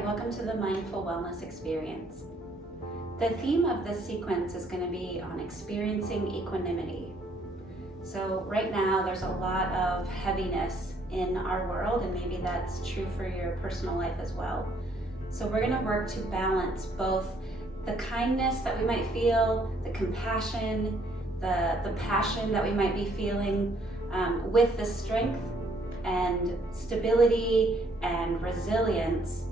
and welcome to the Mindful Wellness Experience. The theme of this sequence is going to be on experiencing equanimity. So right now there's a lot of heaviness in our world, and maybe that's true for your personal life as well. So we're going to work to balance both the kindness that we might feel, the compassion, the passion that we might be feeling, with the strength and stability and resilience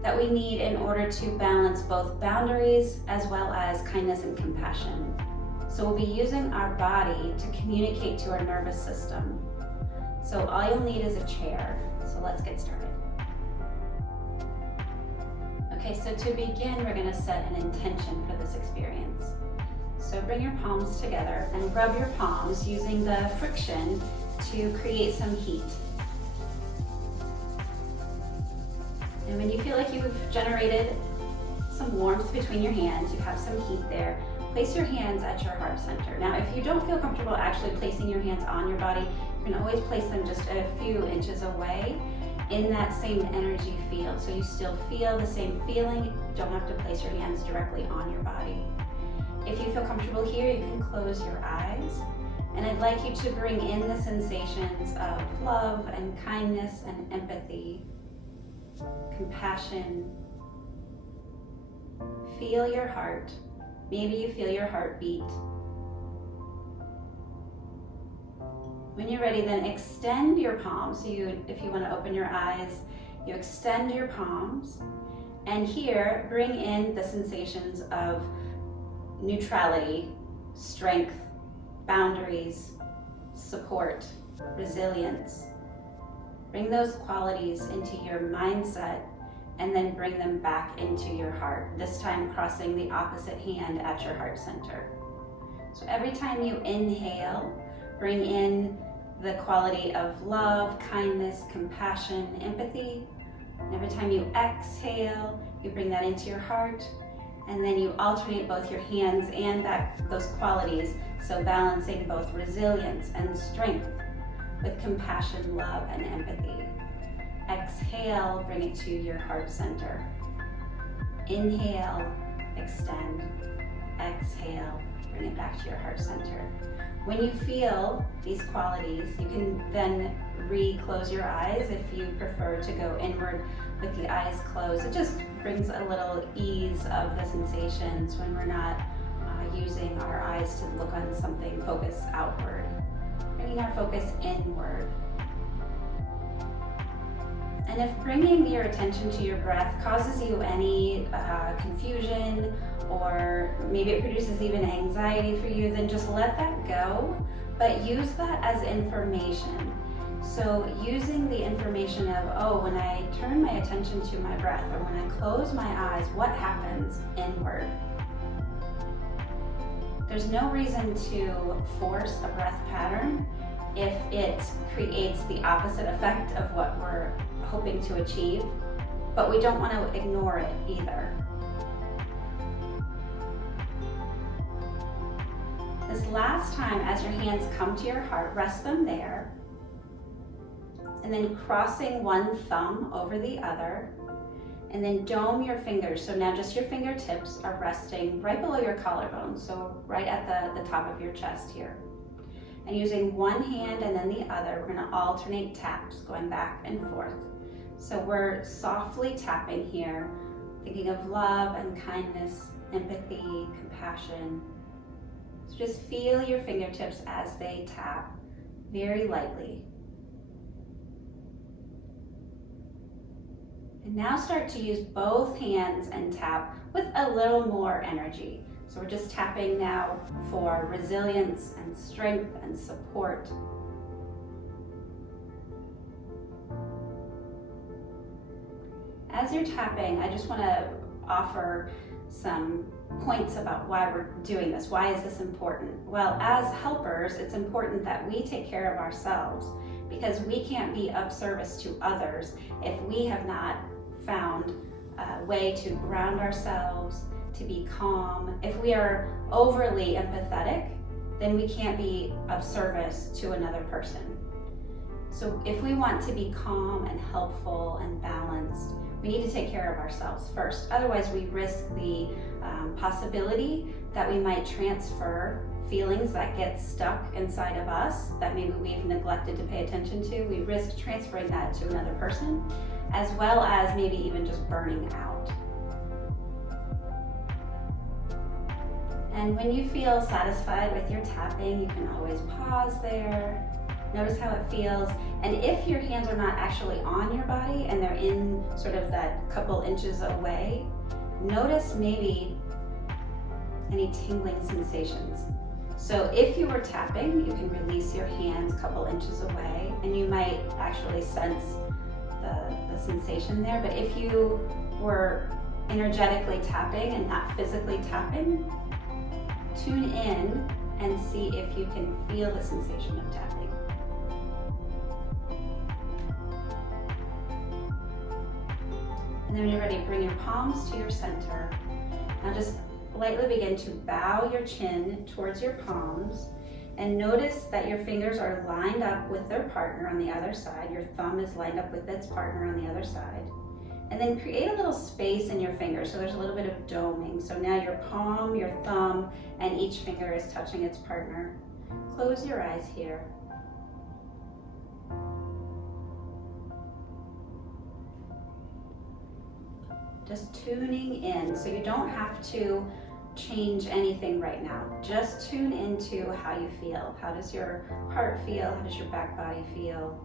that we need in order to balance both boundaries as well as kindness and compassion. So we'll be using our body to communicate to our nervous system. So all you'll need is a chair. So let's get started. Okay, so to begin, we're going to set an intention for this experience. So bring your palms together and rub your palms using the friction to create some heat. And when you feel like you've generated some warmth between your hands, you have some heat there, place your hands at your heart center. Now, if you don't feel comfortable actually placing your hands on your body, you can always place them just a few inches away in that same energy field. So you still feel the same feeling, you don't have to place your hands directly on your body. If you feel comfortable here, you can close your eyes. And I'd like you to bring in the sensations of love and kindness and empathy, compassion. Feel your heart. Maybe you feel your heartbeat. When you're ready, then extend your palms. So if you want to open your eyes, you extend your palms. And here, bring in the sensations of neutrality, strength, boundaries, support, resilience. Bring those qualities into your mindset and then bring them back into your heart, this time crossing the opposite hand at your heart center. So every time you inhale, bring in the quality of love, kindness, compassion, empathy. And every time you exhale, you bring that into your heart. And then you alternate both your hands and those qualities, so balancing both resilience and strength with compassion, love, and empathy. Exhale, bring it to your heart center. Inhale, extend. Exhale, bring it back to your heart center. When you feel these qualities, you can then re-close your eyes if you prefer to go inward with the eyes closed. It just brings a little ease of the sensations when we're not using our eyes to look on something, focus outward. Bringing our focus inward. And if bringing your attention to your breath causes you any confusion, or maybe it produces even anxiety for you, then just let that go, but use that as information. So using the information of, when I turn my attention to my breath, or when I close my eyes, what happens inward? There's no reason to force a breath pattern if it creates the opposite effect of what we're hoping to achieve, but we don't want to ignore it either. This last time, as your hands come to your heart, rest them there, and then crossing one thumb over the other, and then dome your fingers. So now just your fingertips are resting right below your collarbone, so right at the top of your chest here. And using one hand and then the other, we're going to alternate taps, going back and forth. So we're softly tapping here, thinking of love and kindness, empathy, compassion. So just feel your fingertips as they tap, very lightly. And now start to use both hands and tap with a little more energy. So we're just tapping now for resilience and strength and support. As you're tapping, I just want to offer some points about why we're doing this. Why is this important? Well, as helpers, it's important that we take care of ourselves, because we can't be of service to others if we have not found a way to ground ourselves, to be calm. If we are overly empathetic, then we can't be of service to another person. So if we want to be calm and helpful and balanced, We need to take care of ourselves first. Otherwise, we risk the possibility that we might transfer feelings that get stuck inside of us that maybe we've neglected to pay attention to. We risk transferring that to another person, as well as maybe even just burning out. And when you feel satisfied with your tapping, you can always pause there. Notice how it feels. And if your hands are not actually on your body and they're in sort of that couple inches away, notice maybe any tingling sensations. So if you were tapping, you can release your hands a couple inches away and you might actually sense the sensation there. But if you were energetically tapping and not physically tapping, tune in and see if you can feel the sensation of tapping. And then when you're ready, bring your palms to your center. Now just lightly begin to bow your chin towards your palms and notice that your fingers are lined up with their partner on the other side. Your thumb is lined up with its partner on the other side. And then create a little space in your fingers so there's a little bit of doming. So now your palm, your thumb, and each finger is touching its partner. Close your eyes here. Just tuning in, so you don't have to change anything right now. Just tune into how you feel. How does your heart feel? How does your back body feel?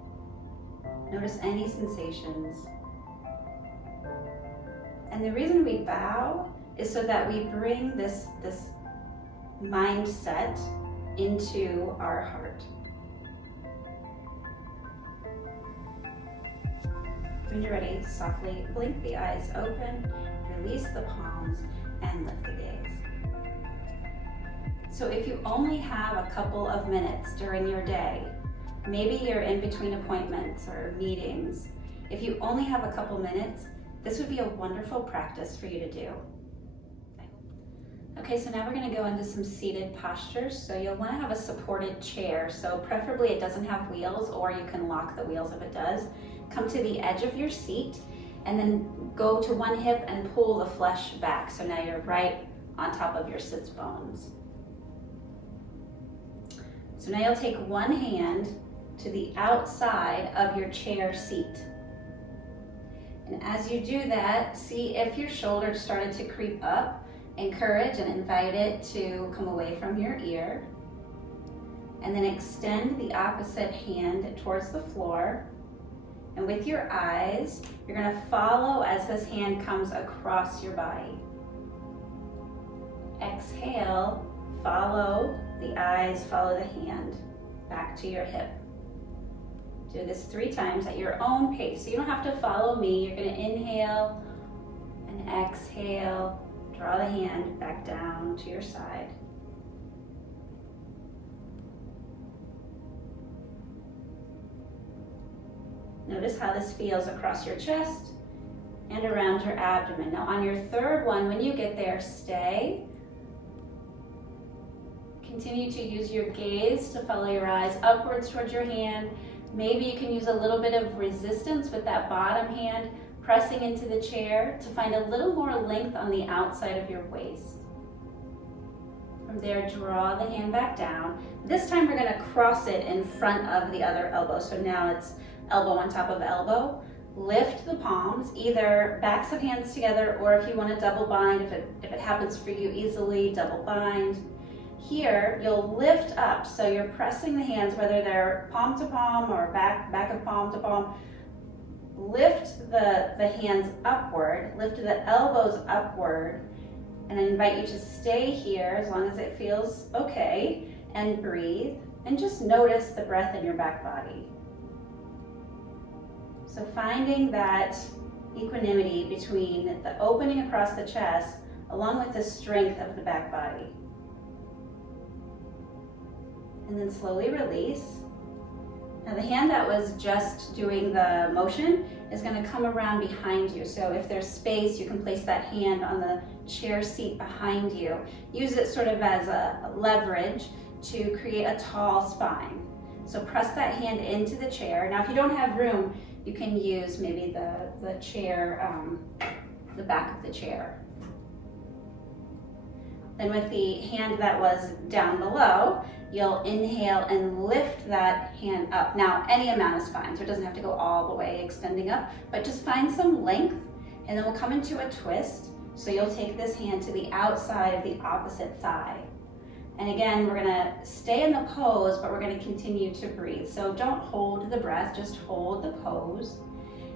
Notice any sensations. And the reason we bow is so that we bring this mindset into our heart. When you're ready, softly blink the eyes open, release the palms, and lift the gaze. So if you only have a couple of minutes during your day, maybe you're in between appointments or meetings, if you only have a couple minutes, this would be a wonderful practice for you to do. Okay, so now we're going to go into some seated postures. So you'll want to have a supported chair. So preferably it doesn't have wheels, or you can lock the wheels if it does. Come to the edge of your seat and then go to one hip and pull the flesh back. So now you're right on top of your sits bones. So now you'll take one hand to the outside of your chair seat. And as you do that, see if your shoulders started to creep up. Encourage and invite it to come away from your ear. And then extend the opposite hand towards the floor. And with your eyes, you're going to follow as this hand comes across your body. Exhale, follow the eyes, follow the hand back to your hip. Do this 3 times at your own pace. So you don't have to follow me. You're going to inhale and exhale. Draw the hand back down to your side. Notice how this feels across your chest and around your abdomen. Now on your third one, when you get there, stay. Continue to use your gaze to follow your eyes upwards towards your hand. Maybe you can use a little bit of resistance with that bottom hand, pressing into the chair to find a little more length on the outside of your waist. From there, draw the hand back down. This time we're going to cross it in front of the other elbow. So now it's elbow on top of elbow. Lift the palms, either backs of hands together, or if you want to double bind, if it happens for you easily, double bind. Here, you'll lift up, so you're pressing the hands, whether they're palm to palm or back of palm to palm. Lift the hands upward, lift the elbows upward, and I invite you to stay here as long as it feels okay, and breathe, and just notice the breath in your back body. So finding that equanimity between the opening across the chest along with the strength of the back body. And then slowly release. Now the hand that was just doing the motion is going to come around behind you. So if there's space, you can place that hand on the chair seat behind you. Use it sort of as a leverage to create a tall spine. So press that hand into the chair. Now if you don't have room, you can use maybe the chair, the back of the chair. Then with the hand that was down below, you'll inhale and lift that hand up. Now, any amount is fine, so it doesn't have to go all the way extending up, but just find some length, and then we'll come into a twist. So you'll take this hand to the outside of the opposite thigh. And again, we're gonna stay in the pose, but we're gonna continue to breathe. So don't hold the breath, just hold the pose.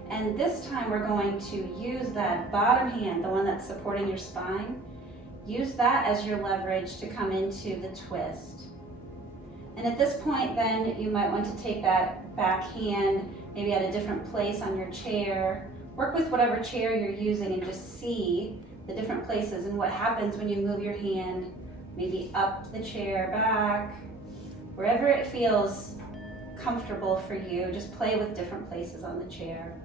And this time we're going to use that bottom hand, the one that's supporting your spine, use that as your leverage to come into the twist. And at this point then, you might want to take that back hand, maybe at a different place on your chair. Work with whatever chair you're using and just see the different places and what happens when you move your hand, maybe up the chair, back, wherever it feels comfortable for you. Just play with different places on the chair.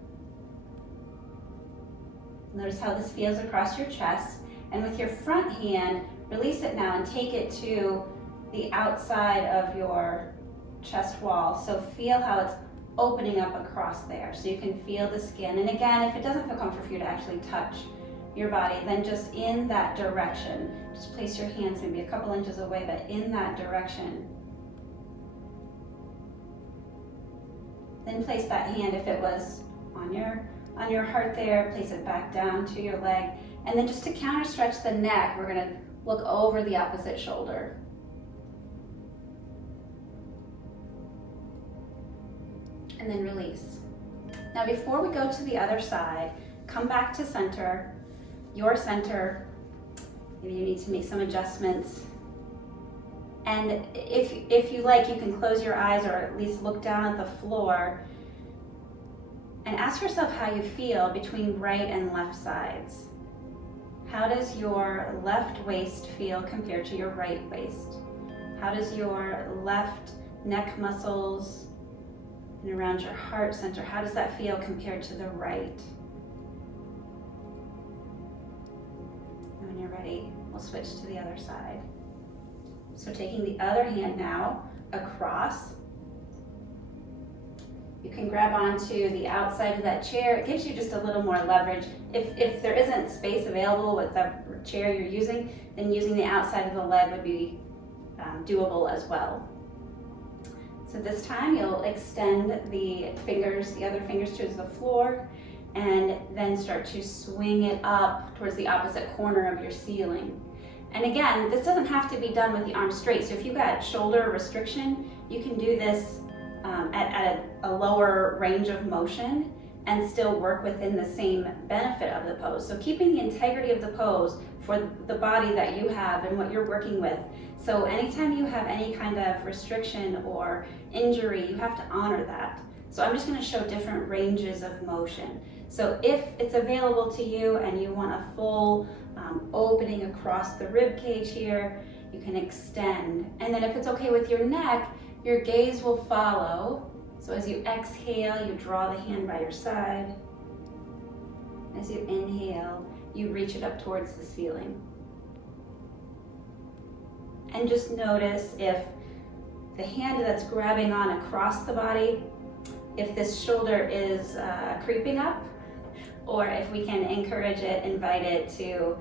Notice how this feels across your chest. And with your front hand, release it now and take it to the outside of your chest wall. So feel how it's opening up across there. So you can feel the skin. And again, if it doesn't feel comfortable for you to actually touch your body, then just in that direction. Just place your hands maybe a couple inches away, but in that direction. Then place that hand, if it was on your heart there, place it back down to your leg. And then just to counter stretch the neck, we're gonna look over the opposite shoulder. And then release. Now before we go to the other side, come back to center, your center. Maybe you need to make some adjustments. And if you like, you can close your eyes or at least look down at the floor and ask yourself how you feel between right and left sides. How does your left waist feel compared to your right waist? How does your left neck muscles and around your heart center, how does that feel compared to the right? And when you're ready, we'll switch to the other side. So taking the other hand now across, you can grab onto the outside of that chair. It gives you just a little more leverage. If there isn't space available with the chair you're using, then using the outside of the leg would be doable as well. So this time you'll extend the fingers, the other fingers towards the floor, and then start to swing it up towards the opposite corner of your ceiling. And again, this doesn't have to be done with the arms straight. So if you've got shoulder restriction, you can do this at a lower range of motion and still work within the same benefit of the pose. So keeping the integrity of the pose for the body that you have and what you're working with. So anytime you have any kind of restriction or injury, you have to honor that. So I'm just going to show different ranges of motion. So if it's available to you and you want a full opening across the rib cage here, you can extend. And then if it's okay with your neck, your gaze will follow. So as you exhale, you draw the hand by your side. As you inhale, you reach it up towards the ceiling. And just notice if the hand that's grabbing on across the body, if this shoulder is creeping up, or if we can encourage it, invite it to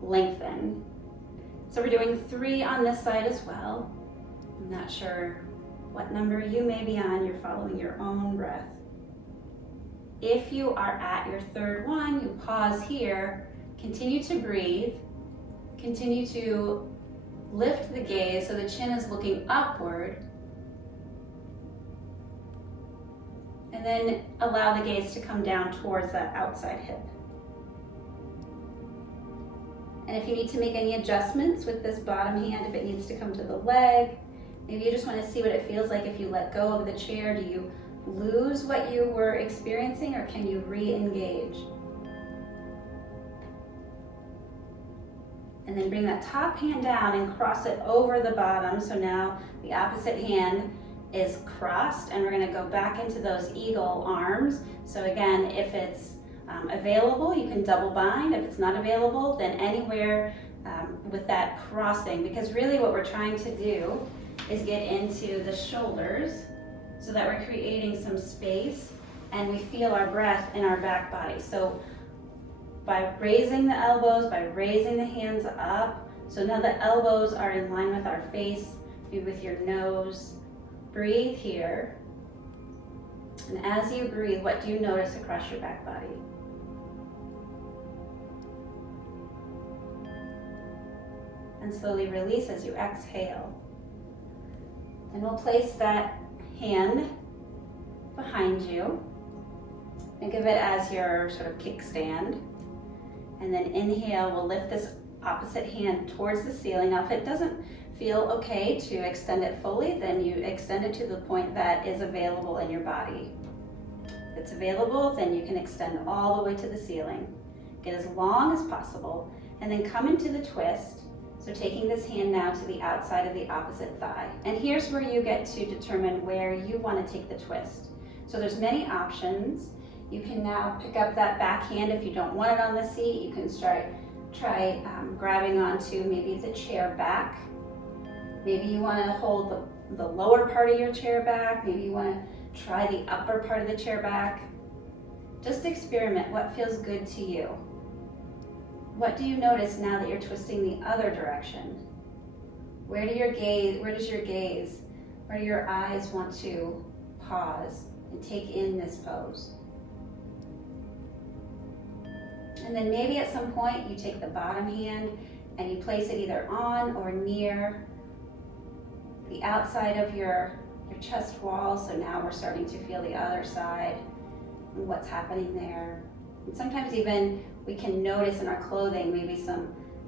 lengthen. So we're doing 3 on this side as well. I'm not sure what number you may be on, you're following your own breath. If you are at your 3rd one, you pause here, continue to breathe, continue to lift the gaze so the chin is looking upward, and then allow the gaze to come down towards that outside hip. And if you need to make any adjustments with this bottom hand, if it needs to come to the leg, maybe you just want to see what it feels like if you let go of the chair. Do you lose what you were experiencing, or can you re-engage? And then bring that top hand down and cross it over the bottom. So now the opposite hand is crossed, and we're going to go back into those eagle arms. So again, if it's available, you can double bind. If it's not available, then anywhere with that crossing, because really what we're trying to do is get into the shoulders so that we're creating some space and we feel our breath in our back body. So by raising the elbows, by raising the hands up, so now the elbows are in line with our face, maybe with your nose. Breathe here. And as you breathe, what do you notice across your back body? And slowly release as you exhale. And we'll place that hand behind you. Think of it as your sort of kickstand. And then inhale, we'll lift this opposite hand towards the ceiling. Now if it doesn't feel okay to extend it fully, then you extend it to the point that is available in your body. If it's available, then you can extend all the way to the ceiling. Get as long as possible, and then come into the twist. So taking this hand now to the outside of the opposite thigh. And here's where you get to determine where you want to take the twist. So there's many options. You can now pick up that back hand if you don't want it on the seat. You can try grabbing onto maybe the chair back. Maybe you want to hold the lower part of your chair back. Maybe you want to try the upper part of the chair back. Just experiment what feels good to you. What do you notice now that you're twisting the other direction? Where does your gaze, where do your eyes want to pause and take in this pose? And then maybe at some point you take the bottom hand and you place it either on or near the outside of your chest wall. So now we're starting to feel the other side and what's happening there. And sometimes even we can notice in our clothing, maybe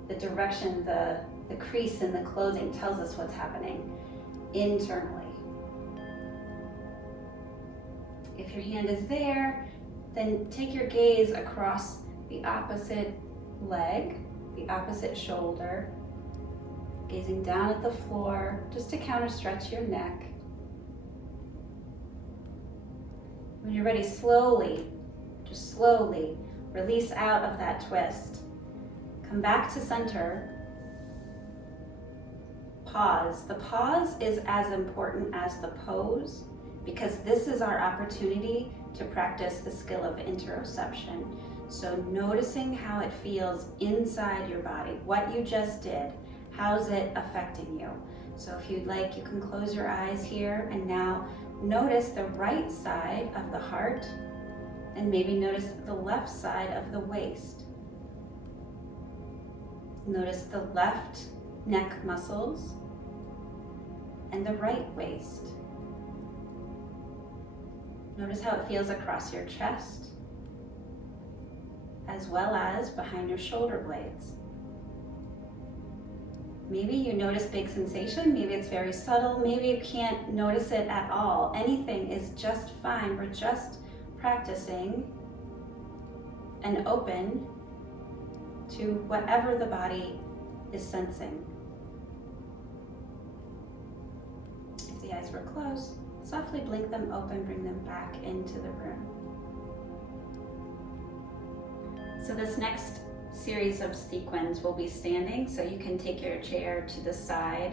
the direction, the crease in the clothing tells us what's happening internally. If your hand is there, then take your gaze across the opposite leg, the opposite shoulder, gazing down at the floor, just to counter stretch your neck. When you're ready, just slowly release out of that twist. Come back to center. Pause. The pause is as important as the pose, because this is our opportunity to practice the skill of interoception. So noticing how it feels inside your body, what you just did, how's it affecting you? So if you'd like, you can close your eyes here and now notice the right side of the heart and maybe notice the left side of the waist. Notice the left neck muscles and the right waist. Notice how it feels across your chest, as well as behind your shoulder blades. Maybe you notice big sensation, maybe it's very subtle, maybe you can't notice it at all. Anything is just fine. We're just practicing and open to whatever the body is sensing. If the eyes were closed, softly blink them open, bring them back into the room. So this next series of sequence will be standing, so you can take your chair to the side,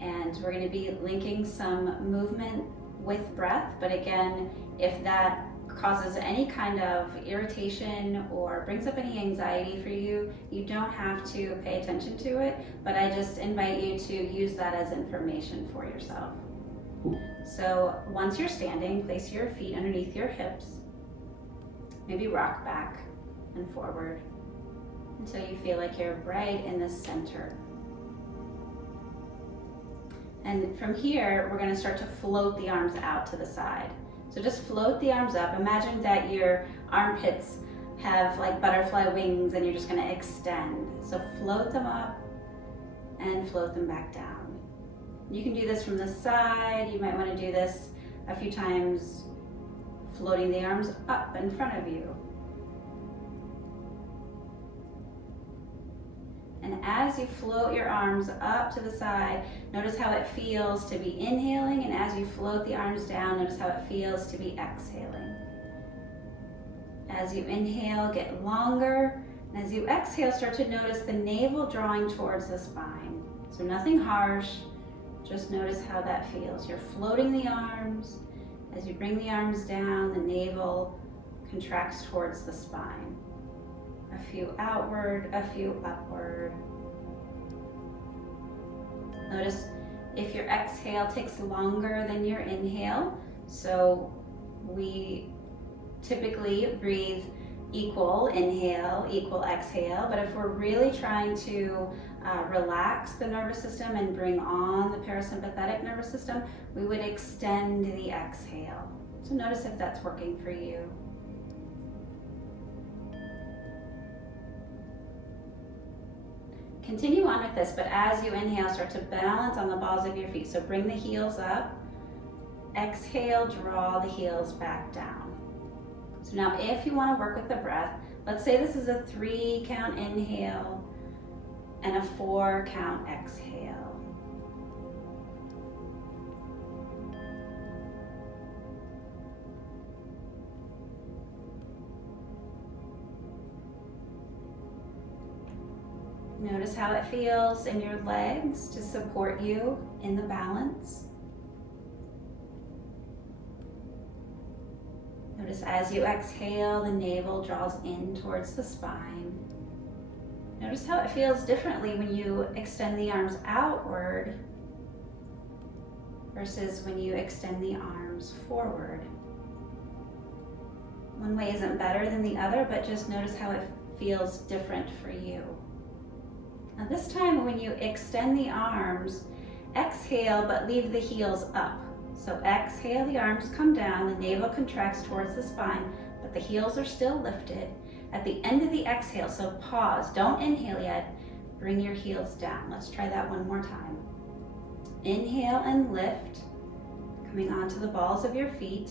and we're going to be linking some movement with breath. But again, if that causes any kind of irritation or brings up any anxiety for you, you don't have to pay attention to it, but I just invite you to use that as information for yourself. So once you're standing, place your feet underneath your hips, maybe rock back and forward until you feel like you're right in the center. And from here, we're going to start to float the arms out to the side. So just float the arms up. Imagine that your armpits have like butterfly wings and you're just going to extend. So float them up and float them back down. You can do this from the side. You might want to do this a few times, floating the arms up in front of you. And as you float your arms up to the side, notice how it feels to be inhaling, and as you float the arms down, notice how it feels to be exhaling. As you inhale, get longer, and as you exhale, start to notice the navel drawing towards the spine. So nothing harsh, just notice how that feels. You're floating the arms, As you bring the arms down, the navel contracts towards the spine. A few outward, a few upward. Notice if your exhale takes longer than your inhale. So we typically breathe equal inhale, equal exhale. But if we're really trying to relax the nervous system and bring on the parasympathetic nervous system, we would extend the exhale. So notice if that's working for you. Continue on with this, but as you inhale, start to balance on the balls of your feet. So bring the heels up. Exhale, draw the heels back down. So now if you want to work with the breath, let's say this is a 3 count inhale and a 4 count exhale. Notice how it feels in your legs to support you in the balance. Notice as you exhale, the navel draws in towards the spine. Notice how it feels differently when you extend the arms outward versus when you extend the arms forward. One way isn't better than the other, but just notice how it feels different for you. Now this time when you extend the arms, exhale but leave the heels up. So exhale, the arms come down, the navel contracts towards the spine, but the heels are still lifted. At the end of the exhale, so pause, don't inhale yet, bring your heels down. Let's try that one more time. Inhale and lift, coming onto the balls of your feet.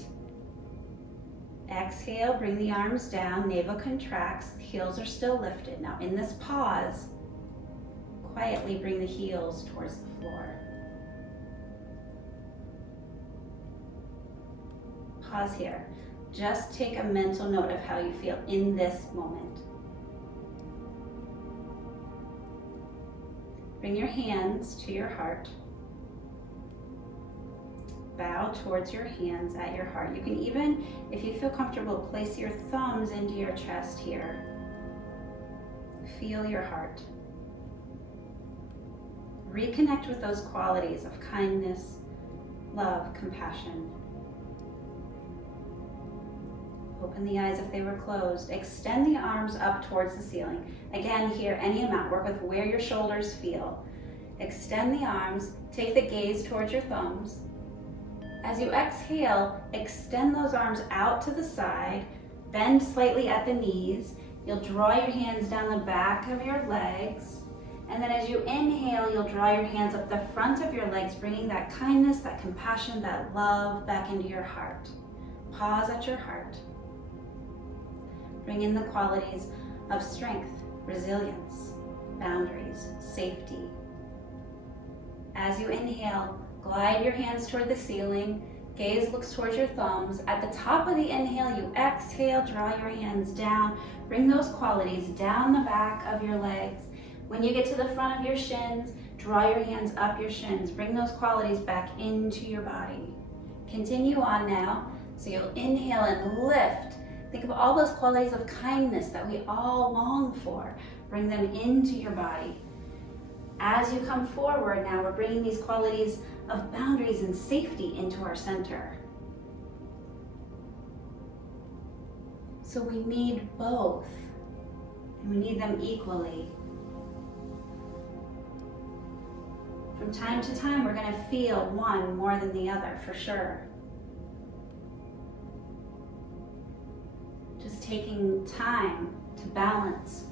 Exhale, bring the arms down, navel contracts, the heels are still lifted. Now in this pause, quietly bring the heels towards the floor. Pause here. Just take a mental note of how you feel in this moment. Bring your hands to your heart. Bow towards your hands at your heart. You can even, if you feel comfortable, place your thumbs into your chest here. Feel your heart. Reconnect with those qualities of kindness, love, compassion. Open the eyes if they were closed. Extend the arms up towards the ceiling. Again, here, any amount. Work with where your shoulders feel. Extend the arms. Take the gaze towards your thumbs. As you exhale, extend those arms out to the side. Bend slightly at the knees. You'll draw your hands down the back of your legs. And then as you inhale, you'll draw your hands up the front of your legs, bringing that kindness, that compassion, that love back into your heart. Pause at your heart. Bring in the qualities of strength, resilience, boundaries, safety. As you inhale, glide your hands toward the ceiling. Gaze looks towards your thumbs. At the top of the inhale, you exhale, draw your hands down. Bring those qualities down the back of your legs. When you get to the front of your shins, draw your hands up your shins. Bring those qualities back into your body. Continue on now. So you'll inhale and lift. Think of all those qualities of kindness that we all long for. Bring them into your body. As you come forward now, we're bringing these qualities of boundaries and safety into our center. So we need both, and we need them equally. From time to time, we're going to feel one more than the other, for sure. Just taking time to balance.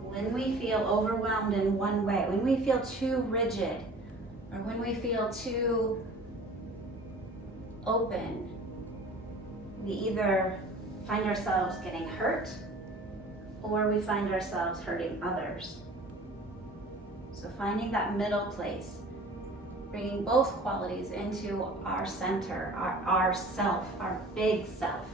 When we feel overwhelmed in one way, when we feel too rigid, or when we feel too open, we either find ourselves getting hurt or we find ourselves hurting others. So finding that middle place, bringing both qualities into our center, our self, our big self.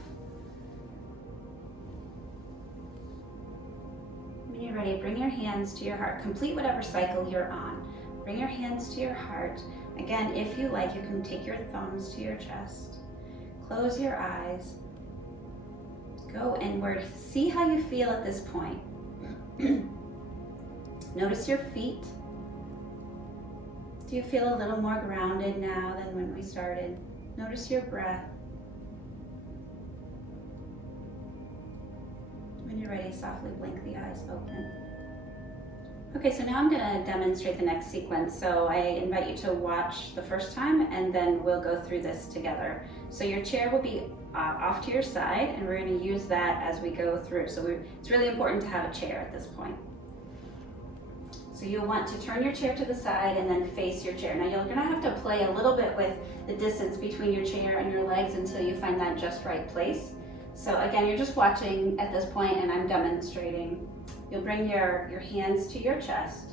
When you're ready, bring your hands to your heart. Complete whatever cycle you're on. Bring your hands to your heart. Again, if you like, you can take your thumbs to your chest, close your eyes, go inward, see how you feel at this point. Notice your feet. Do you feel a little more grounded now than when we started? Notice your breath. When you're ready, softly blink the eyes open. Okay, so now I'm going to demonstrate the next sequence. So I invite you to watch the first time, and then we'll go through this together. So your chair will be off to your side, and we're going to use that as we go through. So it's really important to have a chair at this point. So you'll want to turn your chair to the side and then face your chair. Now you're going to have to play a little bit with the distance between your chair and your legs until you find that just right place. So again, you're just watching at this point, and I'm demonstrating. You'll bring your hands to your chest.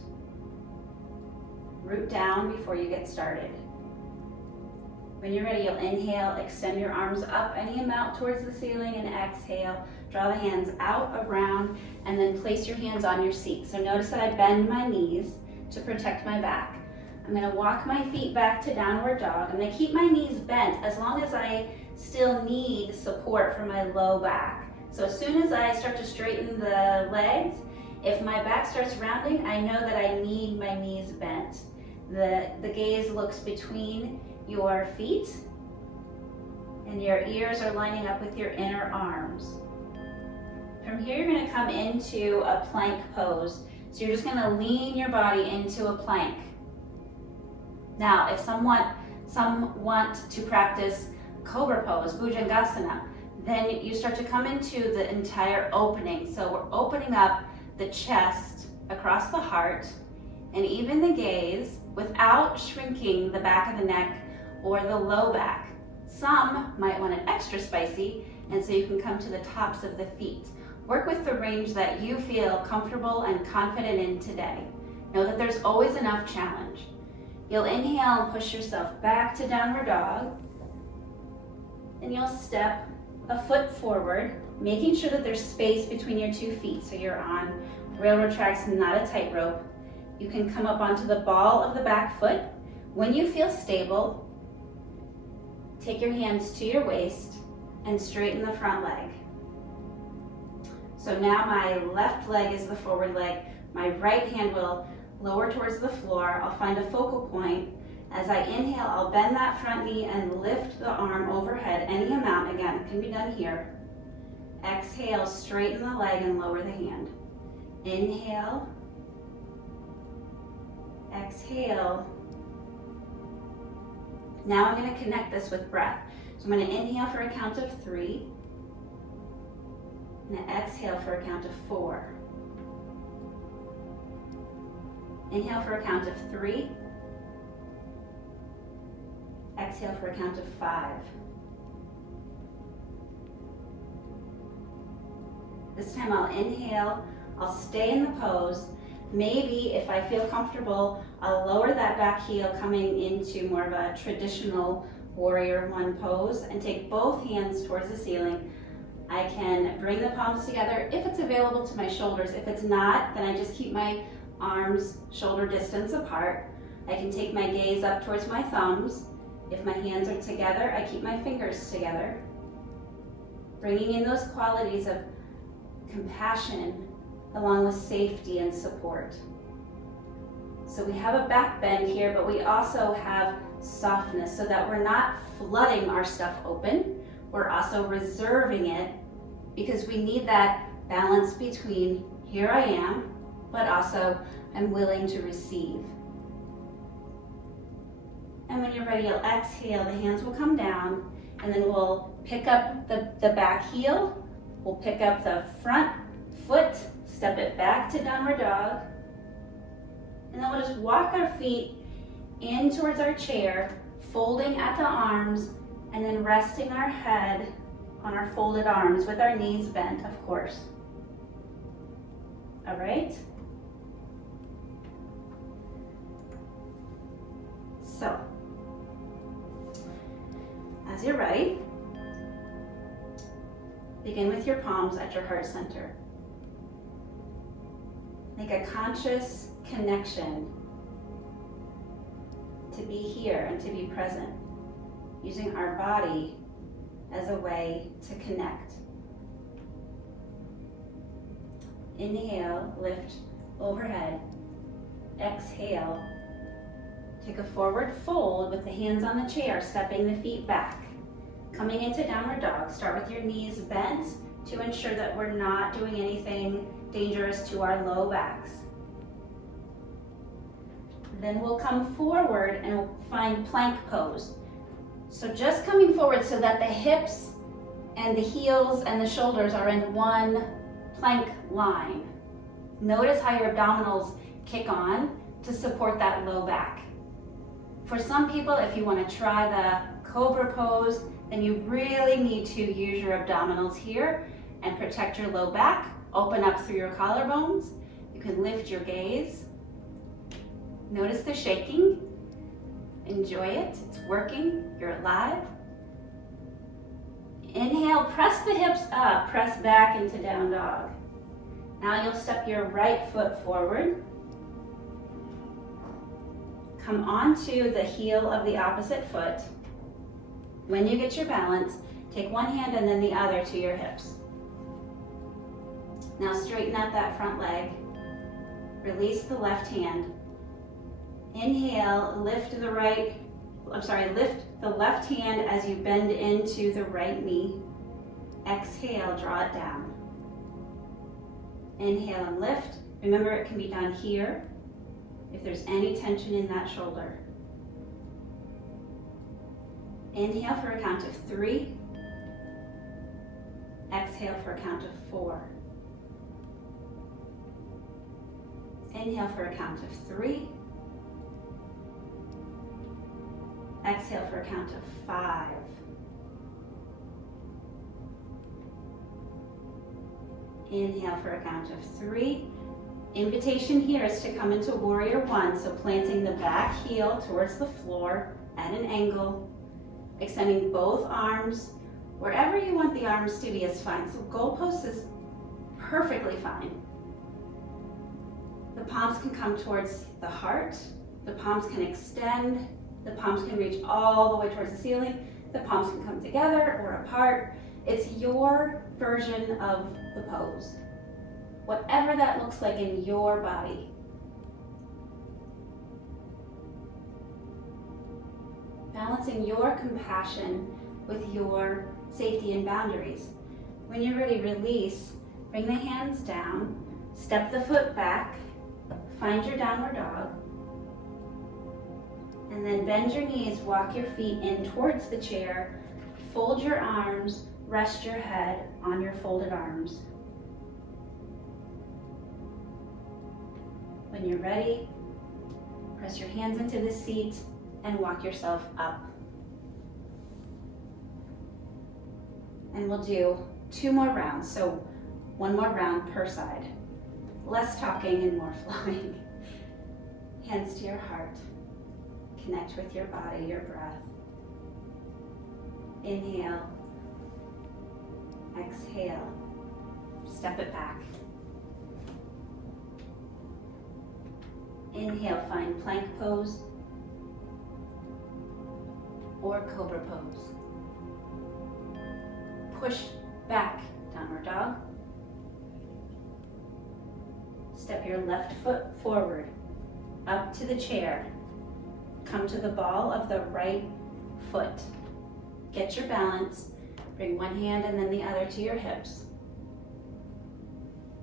Root down before you get started. When you're ready, you'll inhale, extend your arms up any amount towards the ceiling, and exhale. Draw the hands out, around, and then place your hands on your seat. So notice that I bend my knees to protect my back. I'm going to walk my feet back to downward dog. I'm going to keep my knees bent as long as I still need support for my low back. So as soon as I start to straighten the legs, if my back starts rounding, I know that I need my knees bent. The gaze looks between your feet, and your ears are lining up with your inner arms. From here, you're going to come into a plank pose. So you're just going to lean your body into a plank. Now, if some want to practice cobra pose, bhujangasana, then you start to come into the entire opening. So we're opening up the chest across the heart and even the gaze without shrinking the back of the neck or the low back. Some might want it extra spicy, and so you can come to the tops of the feet. Work with the range that you feel comfortable and confident in today. Know that there's always enough challenge. You'll inhale and push yourself back to downward dog. Then you'll step a foot forward, making sure that there's space between your 2 feet. So you're on railroad tracks, not a tightrope. You can come up onto the ball of the back foot. When you feel stable, take your hands to your waist and straighten the front leg. So now my left leg is the forward leg. My right hand will lower towards the floor. I'll find a focal point. As I inhale, I'll bend that front knee and lift the arm overhead any amount. Again, it can be done here. Exhale, straighten the leg and lower the hand. Inhale. Exhale. Now I'm going to connect this with breath. So I'm going to inhale for a count of 3. And exhale for a count of 4. Inhale for a count of 3. Exhale for a count of 5. This time I'll inhale, I'll stay in the pose. Maybe if I feel comfortable, I'll lower that back heel coming into more of a traditional warrior 1 pose and take both hands towards the ceiling. I can bring the palms together if it's available to my shoulders. If it's not, then I just keep my arms shoulder distance apart. I can take my gaze up towards my thumbs. If my hands are together, I keep my fingers together. Bringing in those qualities of compassion along with safety and support. So we have a back bend here, but we also have softness so that we're not flooding our stuff open. We're also reserving it because we need that balance between here I am, but also I'm willing to receive. And when you're ready, you'll exhale, the hands will come down, and then we'll pick up the back heel, we'll pick up the front foot, step it back to downward dog, and then we'll just walk our feet in towards our chair, folding at the arms, and then resting our head on our folded arms with our knees bent, of course. All right? So, as you're ready, begin with your palms at your heart center. Make a conscious connection to be here and to be present, using our body as a way to connect. Inhale, lift overhead. Exhale, take a forward fold with the hands on the chair, stepping the feet back. Coming into downward dog, start with your knees bent to ensure that we're not doing anything dangerous to our low backs. Then we'll come forward and we'll find plank pose. So just coming forward so that the hips and the heels and the shoulders are in one plank line. Notice how your abdominals kick on to support that low back. For some people, if you want to try the cobra pose, then you really need to use your abdominals here and protect your low back. Open up through your collarbones. You can lift your gaze. Notice the shaking. Enjoy it. It's working. You're alive. Inhale, press the hips up. Press back into down dog. Now you'll step your right foot forward. Come onto the heel of the opposite foot. When you get your balance, take one hand and then the other to your hips. Now straighten out that front leg. Release the left hand. Inhale, lift the left hand as you bend into the right knee. Exhale, draw it down. Inhale and lift. Remember, it can be done here if there's any tension in that shoulder. Inhale for a count of 3. Exhale for a count of 4. Inhale for a count of 3. Exhale for a count of 5. Inhale for a count of 3. Invitation here is to come into warrior 1, so planting the back heel towards the floor at an angle, extending both arms. Wherever you want the arms to be is fine. So goalpost is perfectly fine. The palms can come towards the heart. The palms can extend. The palms can reach all the way towards the ceiling. The palms can come together or apart. It's your version of the pose. Whatever that looks like in your body. Balancing your compassion with your safety and boundaries. When you're ready, release. Bring the hands down. Step the foot back. Find your downward dog. And then bend your knees, walk your feet in towards the chair. Fold your arms, rest your head on your folded arms. When you're ready, press your hands into the seat and walk yourself up. And we'll do 2 more rounds, so 1 more round per side. Less talking and more flowing. Hands to your heart. Connect with your body, your breath. Inhale. Exhale. Step it back. Inhale, find plank pose or cobra pose. Push back, downward dog. Step your left foot forward, up to the chair. Come to the ball of the right foot. Get your balance. Bring one hand and then the other to your hips.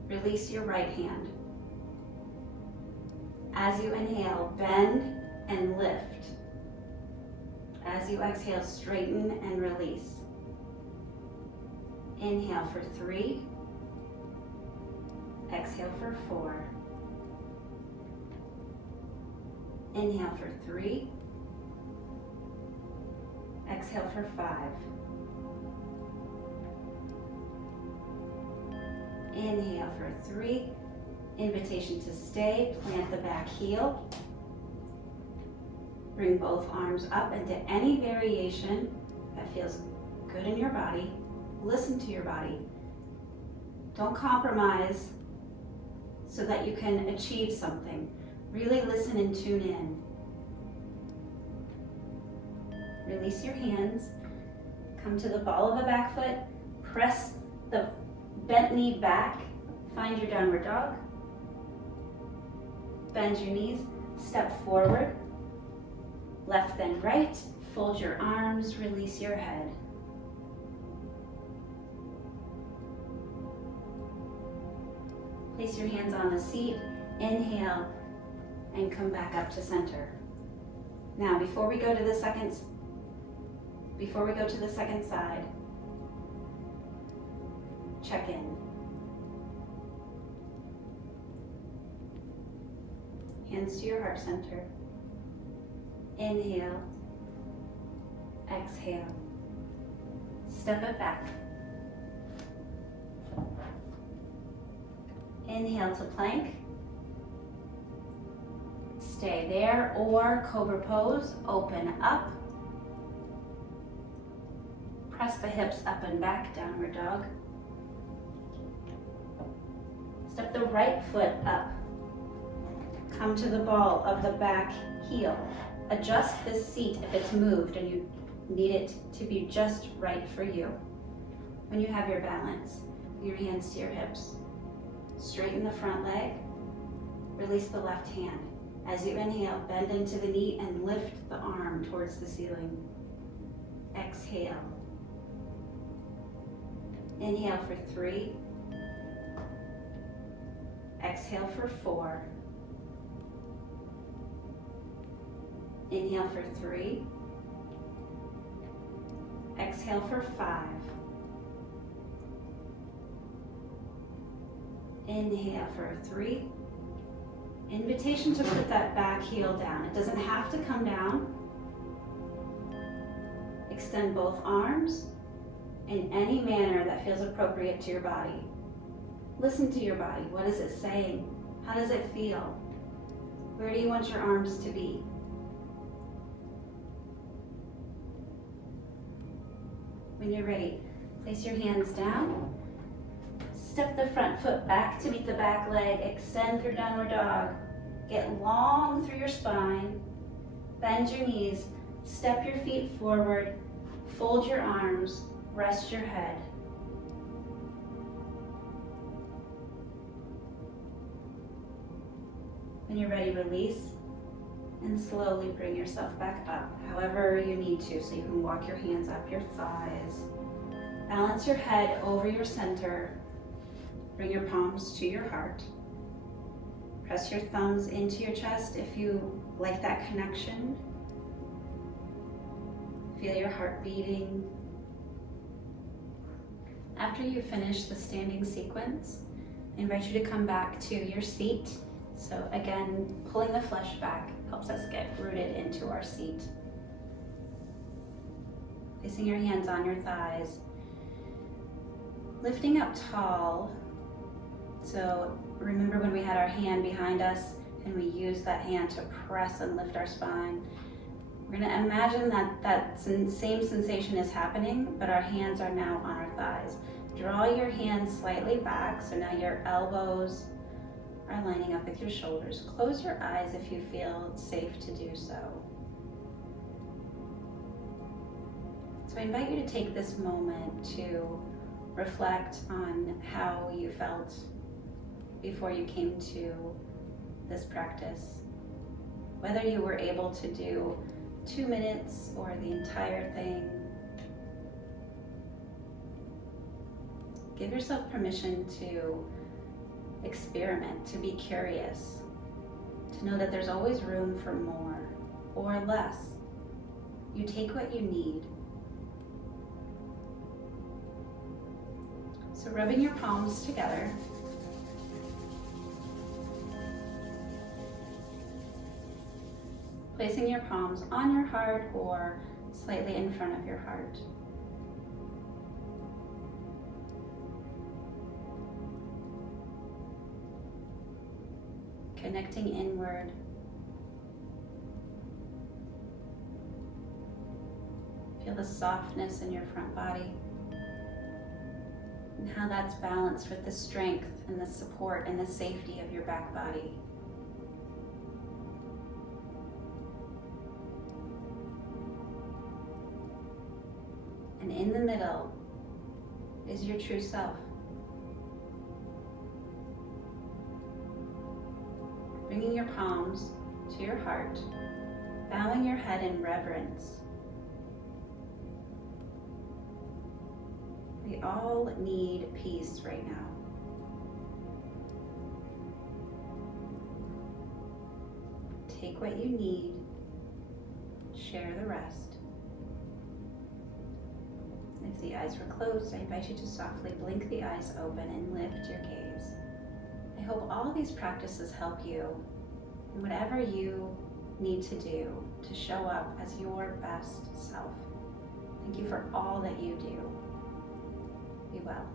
Release your right hand. As you inhale, bend and lift. As you exhale, straighten and release. Inhale for 3. Exhale for 4. Inhale for 3. Exhale for 5. Inhale for 3. Invitation to stay. Plant the back heel. Bring both arms up into any variation that feels good in your body. Listen to your body. Don't compromise so that you can achieve something. Really listen and tune in. Release your hands. Come to the ball of the back foot. Press the bent knee back. Find your downward dog. Bend your knees. Step forward. Left then right. Fold your arms. Release your head. Place your hands on the seat. Inhale and come back up to center. Now, before we go to the second side, check in. Hands to your heart center. Inhale. Exhale. Step it back. Inhale to plank. Stay there, or cobra pose. Open up. Press the hips up and back, downward dog. Step the right foot up. Come to the ball of the back heel. Adjust the seat if it's moved and you need it to be just right for you. When you have your balance, your hands to your hips. Straighten the front leg. Release the left hand. As you inhale, bend into the knee and lift the arm towards the ceiling. Exhale. Inhale for 3. Exhale for 4. Inhale for 3. Exhale for 5. Inhale for 3. Invitation to put that back heel down. It doesn't have to come down. Extend both arms in any manner that feels appropriate to your body. Listen to your body. What is it saying? How does it feel? Where do you want your arms to be? When you're ready, place your hands down. Step the front foot back to meet the back leg. Extend through downward dog. Get long through your spine. Bend your knees. Step your feet forward. Fold your arms. Rest your head. When you're ready, release and slowly bring yourself back up, however you need to, so you can walk your hands up your thighs. Balance your head over your center. Bring your palms to your heart. Press your thumbs into your chest if you like that connection. Feel your heart beating. After you finish the standing sequence, I invite you to come back to your seat. So again, pulling the flesh back helps us get rooted into our seat. Placing your hands on your thighs. Lifting up tall. So remember when we had our hand behind us and we used that hand to press and lift our spine. We're going to imagine that same sensation is happening, but our hands are now on our thighs. Draw your hands slightly back, so now your elbows are lining up with your shoulders. Close your eyes if you feel safe to do so. So I invite you to take this moment to reflect on how you felt before you came to this practice. Whether you were able to do 2 minutes or the entire thing. Give yourself permission to experiment, to be curious, to know that there's always room for more or less. You take what you need. So rubbing your palms together. Placing your palms on your heart or slightly in front of your heart. Connecting inward. Feel the softness in your front body and how that's balanced with the strength and the support and the safety of your back body. in the middle is your true self. Bringing your palms to your heart, bowing your head in reverence. We all need peace right now. Take what you need, share the rest. If the eyes were closed, I invite you to softly blink the eyes open and lift your gaze. I hope all these practices help you in whatever you need to do to show up as your best self. Thank you for all that you do. Be well.